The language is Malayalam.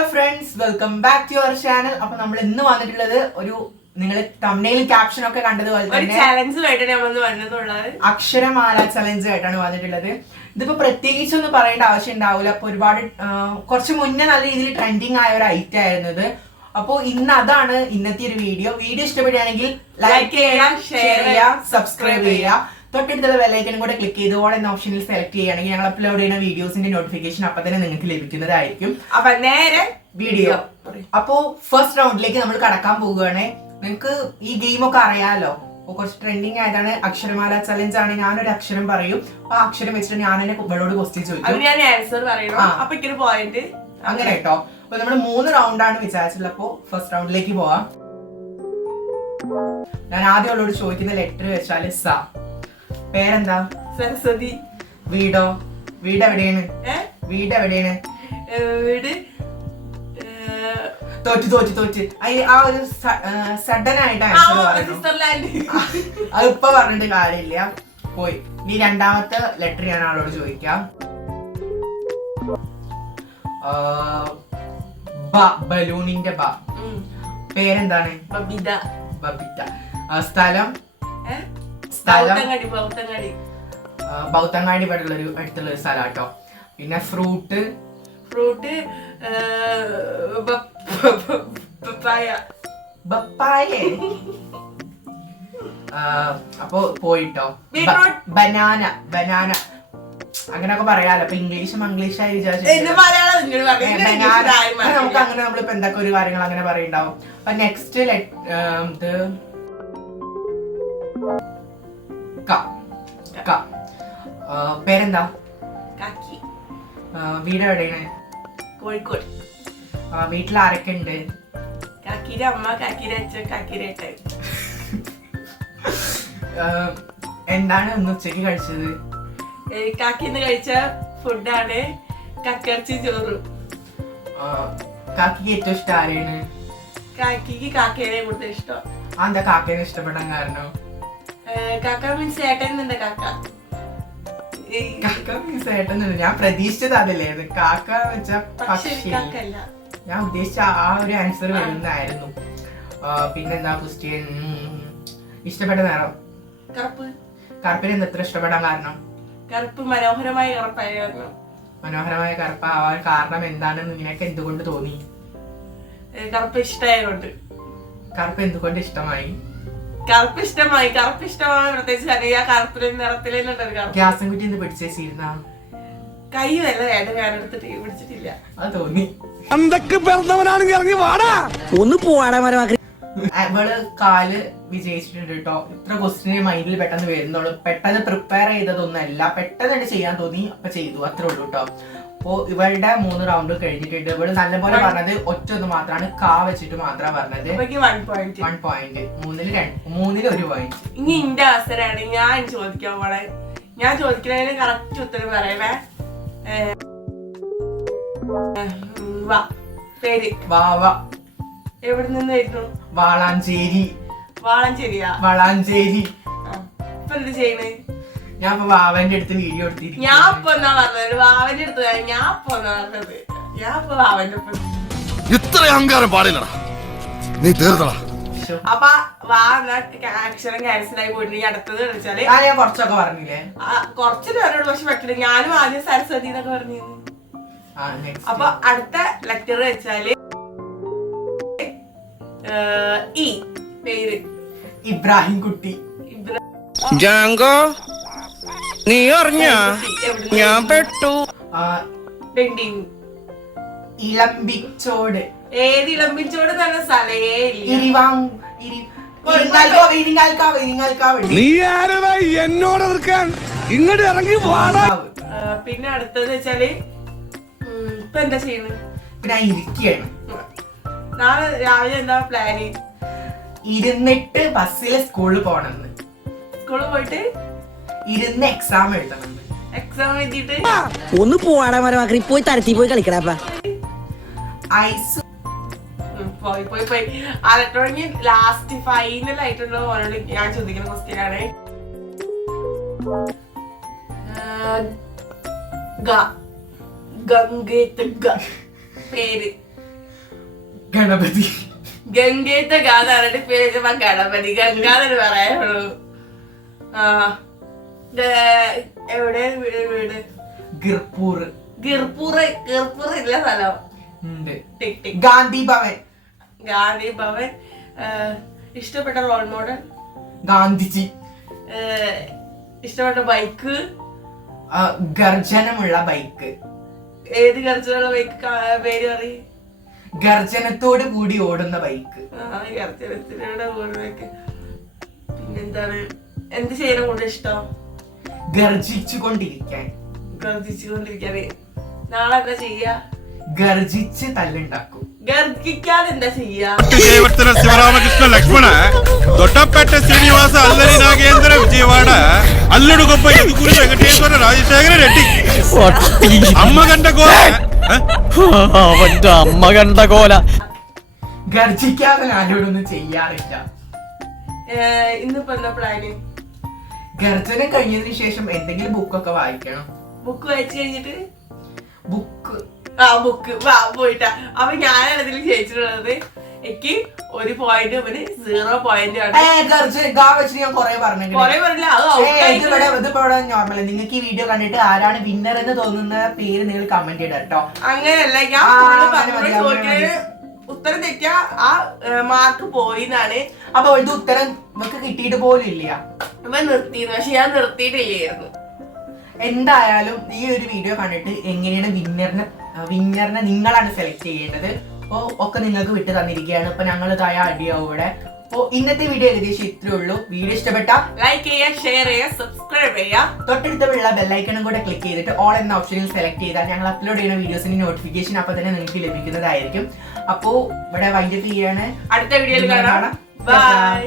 Hello friends, welcome back to our channel. അപ്പൊ നമ്മൾ ഇന്ന് വന്നിട്ടുള്ളത് ഒരു നിങ്ങൾ തംബ്നെയിലും ക്യാപ്ഷൻ ഒക്കെ കണ്ടതുപോലെ തന്നെ അക്ഷരമാല ചലഞ്ച് ആയിട്ടാണ് വന്നിട്ടുള്ളത്. ഇതിപ്പോ പ്രത്യേകിച്ച് ഒന്നും പറയേണ്ട ആവശ്യം ഉണ്ടാവില്ല. അപ്പൊ ഒരുപാട് കുറച്ച് മുന്നേ നല്ല രീതിയിൽ ട്രെൻഡിങ് ആയ ഒരു ഐറ്റം ആയിരുന്നു ഇത്. അപ്പൊ ഇന്ന് അതാണ് ഇന്നത്തെ ഒരു വീഡിയോ ഇഷ്ടപ്പെടുകയാണെങ്കിൽ ലൈക്ക് ചെയ്യാം, ഷെയർ ചെയ്യാം, സബ്സ്ക്രൈബ് ചെയ്യാം. തൊട്ടടുത്തുള്ള ബെല്ലൈക്കനും കൂടെ ക്ലിക്ക് ചെയ്ത് ഓൾ എന്ന ഓപ്ഷനിൽ സെലക്ട് ചെയ്യുകയാണെങ്കിൽ ഞങ്ങൾ അപ്ലോഡ് ചെയ്യുന്ന വീഡിയോസിന്റെ നോട്ടിഫിക്കേഷൻ അപ്പൊ തന്നെ നിങ്ങൾക്ക് ലഭിക്കുന്നതായിരിക്കും. അപ്പൊ നേരെ വീഡിയോ. അപ്പോ ഫസ്റ്റ് റൗണ്ടിലേക്ക് നമ്മൾ കടക്കാൻ പോവുകയാണ്. നിങ്ങൾക്ക് ഈ ഗെയിം ഒക്കെ അറിയാലോ, കുറച്ച് ട്രെൻഡിങ് ആയതാണ്. അക്ഷരമാല ചലഞ്ച് ആണ്. ഞാനൊരു അക്ഷരം പറയും, ആ അക്ഷരം വെച്ചിട്ട് ഞാൻ എന്നെ ഇവളോട് ക്വസ്റ്റ്യൻ ചോദിക്കും, ഞാൻ ആൻസർ പറയണം. പോയിന്റ് അങ്ങനെ കേട്ടോ. അപ്പൊ നമ്മൾ 3 റൗണ്ടാണ് വിചാരിച്ചിട്ടുള്ളത്. അപ്പോ ഫസ്റ്റ് റൗണ്ടിലേക്ക് പോവാം. ഞാൻ ആദ്യം അവളോട് ചോദിക്കുന്ന ലെറ്റർ വെച്ചാല് സ. പേരെന്താ? സരസ്വതി. വീടോ? വീട് എവിടെയാണ്? വീട് എവിടെയാണ്? വീട് തോറ്റ് ആ ഒരു സഡൻ ആയിട്ട് ആൻസർ പറഞ്ഞു. അത് ഇപ്പൊ പറഞ്ഞിട്ട് കാര്യമില്ല, പോയി. ഇനി രണ്ടാമത്തെ ലെറ്റർ ഞാൻ ആളോട് ചോദിക്കാം. ബലൂണിന്റെ ബ. പേരെന്താണ്? ബബിത. ബബിത. സ്ഥലം? ബൗത്തങ്ങാടി അടുത്തുള്ള ഒരു സ്ഥലം കേട്ടോ. പിന്നെ ഫ്രൂട്ട്? ബപ്പായ. അപ്പൊ പോയിട്ടോ. ബനാന. അങ്ങനെയൊക്കെ പറയാലോ. അപ്പൊ ഇംഗ്ലീഷായി വിചാരിച്ചു നമുക്ക് അങ്ങനെ നമ്മളിപ്പോ എന്തൊക്കെ ഒരു കാര്യങ്ങൾ അങ്ങനെ പറയുണ്ടാവും. അപ്പൊ നെക്സ്റ്റ് പേരെന്താ? വീട് എവിടെയാണ്? കോഴിക്കോട്. വീട്ടിൽ ആരൊക്കെ ഉണ്ട്? കാക്കിയുടെ അമ്മ, കാക്കിയുടെ അച്ഛൻ, കാക്കിയുടെ ഏട്ടൻ. എന്താണ് ഇന്ന് ഉച്ചക്ക് കഴിച്ചത്? കാക്കിന്ന് കഴിച്ച ഫുഡാണ് കക്കർച്ചി ചോറ്. കാക്കിക്ക് ഏറ്റവും ഇഷ്ടം ആരെയാണ്? കാക്കിക്ക് കാക്കേനെ കൂടുതൽ ഇഷ്ടം. എന്താ കാക്കേനെ ഇഷ്ടപ്പെടാൻ കാരണം? കാക്ക മീൻസ് ഏട്ടൻ എന്നുണ്ട്. കാക്ക മീൻസ് ഏട്ടൻ. ഞാൻ പ്രതീക്ഷിച്ചത് അതല്ലേ, കാക്ക വെച്ച പക്ഷി. ഞാൻ ഉദ്ദേശിച്ച ആ ഒരു ആൻസർ വരുന്നതായിരുന്നു. പിന്നെന്താ ക്വസ്റ്റ്യൻ? ഇഷ്ടപ്പെട്ട നിറം? കറുപ്പ്. കറുപ്പിന് എത്ര ഇഷ്ടപ്പെടാൻ കാരണം? കറുപ്പ് മനോഹരമായ കറുപ്പായ കാരണം. മനോഹരമായ കറുപ്പാവാൻ കാരണം എന്താണെന്ന് നിനക്ക് എന്തുകൊണ്ട് തോന്നി? കറുപ്പ് ഇഷ്ടമായതുകൊണ്ട്. കറുപ്പ് എന്തുകൊണ്ട് ഇഷ്ടമായി? കറുപ്പ് ഇഷ്ടമായി പ്രത്യേകിച്ച് ആ കറുപ്പിലെ നിറത്തിലുണ്ട്. ഗ്യാസും കുറ്റി ഒന്ന് പിടിച്ചേച്ചിരുന്ന കൈ വല്ല വേദന ഞാനെടുത്തിട്ട് പിടിച്ചിട്ടില്ല. അത് തോന്നി. ഒന്ന് പോവാടാ. അവള് കാല് വിജയിച്ചിട്ടുണ്ട് കേട്ടോ. ഇത്ര ക്വസ്റ്റ്യൻ മൈൻഡിൽ പെട്ടെന്ന് വരുന്നുള്ളൂ. പെട്ടെന്ന് പ്രിപ്പയർ ചെയ്തതൊന്നല്ല, പെട്ടെന്ന് ചെയ്യാൻ തോന്നി, അപ്പൊ ചെയ്തു, അത്രേ ഉള്ളൂ കേട്ടോ. അപ്പോ ഇവളുടെ 3 റൗണ്ട് കഴിഞ്ഞിട്ടുണ്ട്. ഇവള് നല്ലപോലെ പറഞ്ഞത് ഒന്ന് മാത്രമാണ്, കാ വെച്ചിട്ട് മാത്രമാണ് പറഞ്ഞത്. 1 പോയിന്റ്. 3-ൽ 1 പോയിന്റ്. ഇനി എന്റെ അവസരമാണ്. ഞാൻ ചോദിക്കാൻ പോണേ. ഞാൻ ചോദിക്കുന്നതിന് കറക്റ്റ് ഉത്തരം പറയണേ. പേര്? വാവ. എവിടെ നിന്ന് വരുന്നു? വാളാഞ്ചേരി. വളാഞ്ചേരി. ഇപ്പൊ എന്ത് ചെയ്യണേ? ഞാൻ ഇപ്പൊ വാവന്റെ അടുത്ത് വീഡിയോ എടുത്തിരിക്കും. ഞാൻ ഇപ്പൊ എന്നാ പറഞ്ഞത്? വാവന്റെ അടുത്ത് ഞാൻ ഇപ്പൊ എന്നാ പറഞ്ഞത്? ഞാൻ ഇപ്പൊ വാവന്റെ ഒപ്പം. ഇത്ര അഹങ്കാരം പാടില്ലടാ, നീ തീർന്നടാ. അപ്പൊ വാ അക്ഷരം ക്യാൻസലായി പോയിട്ട് അടുത്തത് കളിച്ചാല് ഞാൻ കുറച്ചൊക്കെ പറഞ്ഞില്ലേ? കുറച്ച് നേരോട് പക്ഷെ പറ്റില്ല. ഞാനും ആദ്യം സരസ്വതി എന്നൊക്കെ പറഞ്ഞിരുന്നു. അപ്പൊ അടുത്ത ലെറ്റർ വെച്ചാല് ഈ പേര്? ഇബ്രാഹിം കുട്ടി. ജാങ്കോ, നീ അറിഞ്ഞ ഞാൻ പെട്ടു. പെയിന്റിങ്. ഇളമ്പിച്ചോട്. ഏത് ഇളമ്പിച്ചോട് തന്നെ സ്ഥലേ നീ ആരടാ എന്നോട് എതിർക്കാൻ? ഇങ്ങോട്ട് ഇറങ്ങി പോടാ. പിന്നെ അടുത്തത് വെച്ചാല് ഇപ്പൊ എന്താ ചെയ്യണത്? ഞാൻ ഇരിക്കുകയാണ്. നാളെ രാവിലെ എന്താ പ്ലാന്? ഇരുന്നിട്ട് ബസ്സിൽ സ്കൂളിൽ പോണെന്ന്. സ്കൂളിൽ പോയിട്ട് ഇരുന്ന് എക്സാം എഴുതണം. എക്സാം എഴുതിട്ട് ഒന്ന് പോവാടാ മരമാക്കി പോയി തരത്തി പോയി കളിക്കടാ. ഐസ്. പോയി ഇലക്ട്രോണിക് ലാസ്റ്റ് ഫൈനൽ ആയിട്ടുള്ള ഓരോട് ഞാൻ ചോദിക്കുന്ന ക്വസ്റ്റ്യൻ ആണ്. ഗംഗേത്ത് ഗ പേര് ഗണപതി. ഗംഗേത്തെ ഗാഥാരുടെ പേര് ഗണപതി. ഗംഗാധര പറയാനുള്ളൂ. എവിടെ വീട്? ഗിർപൂർ. ഗിർപൂർ ഇല്ല സ്ഥലം. ഗാന്ധി ഭവൻ. ഗാന്ധി ഭവൻ. ഇഷ്ടപ്പെട്ട റോൾ മോഡൽ? ഗാന്ധിജി. ഇഷ്ടപ്പെട്ട ബൈക്ക്? ഗർജനമുള്ള ബൈക്ക്. ഏത് ഗർജനമുള്ള ബൈക്ക് പേര് പറയും? ഗർജനത്തോട് കൂടി ഓടുന്ന ബൈക്ക്. ഗർജനത്തിനോട് ഓടുന്ന ബൈക്ക്. പിന്നെന്താണ്? എന്ത് ചെയ്യാൻ കൂടുതൽ ഇഷ്ടം? ഗർജിച്ചുകൊണ്ടിരിക്കാൻ. ഗർജിച്ചുകൊണ്ടിരിക്കാന്. നാളെ എന്താ ചെയ്യാ? ഗർജിച്ച് തല്ലുണ്ടാക്കും. ഗർജിക്കാതെ എന്താ ചെയ്യാ? శివరామకృష్ణ లక్ష్మణ దొట్టపేట శ్రీనివాస అల్లరి నాగేంద్ర విజయవాడ అల్లుడు గొప్ప ఎదుగురు వెంకటేశ్వర రాజశేఖర రెడ్డి అమ్మ గంట గోల അവന്റെ അമ്മ കണ്ട കോല. ഗർജിക്കാതെ ഞാനോടൊന്നും ചെയ്യാറില്ല. ഇന്നിപ്പോ എന്താ പ്ലാന്? ഗർജനം കഴിഞ്ഞതിന് ശേഷം എന്തെങ്കിലും ബുക്കൊക്കെ വായിക്കണം. ബുക്ക് വായിച്ചു കഴിഞ്ഞിട്ട് ബുക്ക് ബുക്ക് പോയിട്ടാ. അപ്പൊ ഞാനാണ് ഇതിൽ ജയിച്ചിട്ടുള്ളത്. എനിക്ക് 1 പോയിന്റ്, 0 പോയിന്റ് ആണ്. ഞാൻ കൊറേ പറഞ്ഞു. ഇതിപ്പോ നോർമൽ. നിങ്ങൾക്ക് ഈ വീഡിയോ കണ്ടിട്ട് ആരാണ് വിന്നർ എന്ന് തോന്നുന്ന പേര് നിങ്ങൾ കമന്റ് ചെയ്യണം കേട്ടോ. അങ്ങനെയല്ല, ഞാൻ ചോദിക്കുന്നത് ഉത്തരം തെറ്റിയ ആ മാർക്ക് പോയിന്നാണ്. അപ്പൊ ഇത് ഉത്തരം നമുക്ക് കിട്ടിയിട്ട് പോലും ഇല്ല. ഇവൻ നിർത്തിയിരുന്നു, പക്ഷെ ഞാൻ നിർത്തിയിട്ടില്ലായിരുന്നു. എന്തായാലും ഈ ഒരു വീഡിയോ കണ്ടിട്ട് എങ്ങനെയാണ് വിന്നറിനെ നിങ്ങളാണ് സെലക്ട് ചെയ്യേണ്ടത്. അപ്പോൾ ഒക്കെ നിങ്ങൾക്ക് വിട്ടു തന്നിരിക്കുകയാണ്. ഇപ്പൊ ഞങ്ങൾ തായ അടിയാവും ഇവിടെ. അപ്പോൾ ഇന്നത്തെ വീഡിയോ ഏകദേശം ഇത്രേ ഉള്ളൂ. വീഡിയോ ഇഷ്ടപ്പെട്ട ലൈക്ക് ചെയ്യുക, ഷെയർ ചെയ്യുക, സബ്സ്ക്രൈബ് ചെയ്യുക. തൊട്ടടുത്തുള്ള ബെല്ലൈക്കണും കൂടെ ക്ലിക്ക് ചെയ്തിട്ട് ഓൾ എന്ന ഓപ്ഷനിൽ സെലക്ട് ചെയ്താൽ ഞങ്ങൾ അപ്ലോഡ് ചെയ്യുന്ന വീഡിയോസിന്റെ നോട്ടിഫിക്കേഷൻ അപ്പോൾ തന്നെ നിങ്ങൾക്ക് ലഭിക്കുന്നതായിരിക്കും. അപ്പോൾ ഇവിടെ വൈൻഡപ്പ് ചെയ്യാണ്. അടുത്ത വീഡിയോയിൽ കാണാം. ബൈ.